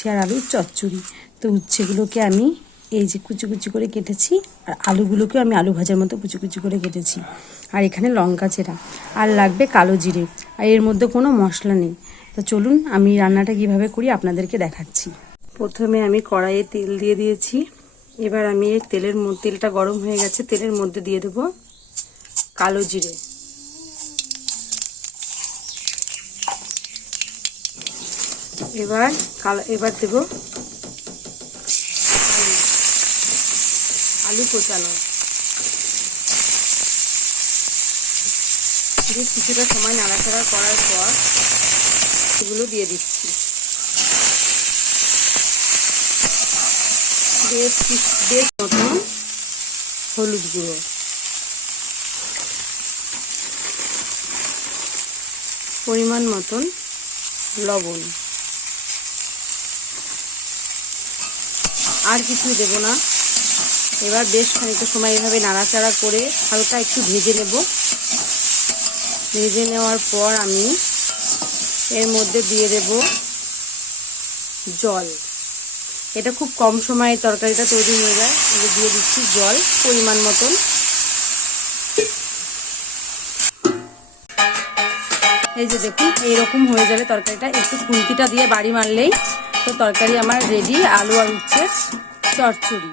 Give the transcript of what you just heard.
উচ্ছে আর আলুর চচ্চড়ি। তো উচ্ছেগুলোকে আমি এই যে কুচি কুচি করে কেটেছি, আর আলুগুলোকেও আমি আলু ভাজার মতো কুচি কুচি করে কেটেছি। আর এখানে লঙ্কা চেরা, আর লাগবে কালো জিরে, আর এর মধ্যে কোনো মশলা নেই। তো চলুন আমি রান্নাটা কীভাবে করি আপনাদেরকে দেখাচ্ছি। প্রথমে আমি কড়াইয়ে তেল দিয়ে দিয়েছি। এবার আমি তেলের তেলটা গরম হয়ে গেছে, তেলের মধ্যে দিয়ে দেবো কালো জিরে। এবার কালো এবার দেব আলু। কোচানো। দিয়ে কিছুটা সময় নাড়াচাড়া করার পর এগুলো দিয়ে দিচ্ছি। বেশ বেশ মতন হলুদ গুঁড়ো। পরিমাণ মতন লবণ। আর কিছুই দেব না। এবার বেশ খানিকটা সময় এভাবে নাড়াচাড়া করে হালকা একটু ভেজে নেব। ভেজে নেওয়ার পর আমি এর মধ্যে দিয়ে দেব জল। এটা খুব কম সময়ে তরকারিটা তৈরি হয়ে যায়। আমি দিয়ে দিচ্ছি জল পরিমাণ মতন। এই যে দেখুন, এইরকম হয়ে যাবে তরকারিটা। একটু খুন্তিটা দিয়ে বাড়ি মারলেই তো তরকারি আমার রেডি আলু আর উচ্ছে চচ্চড়ি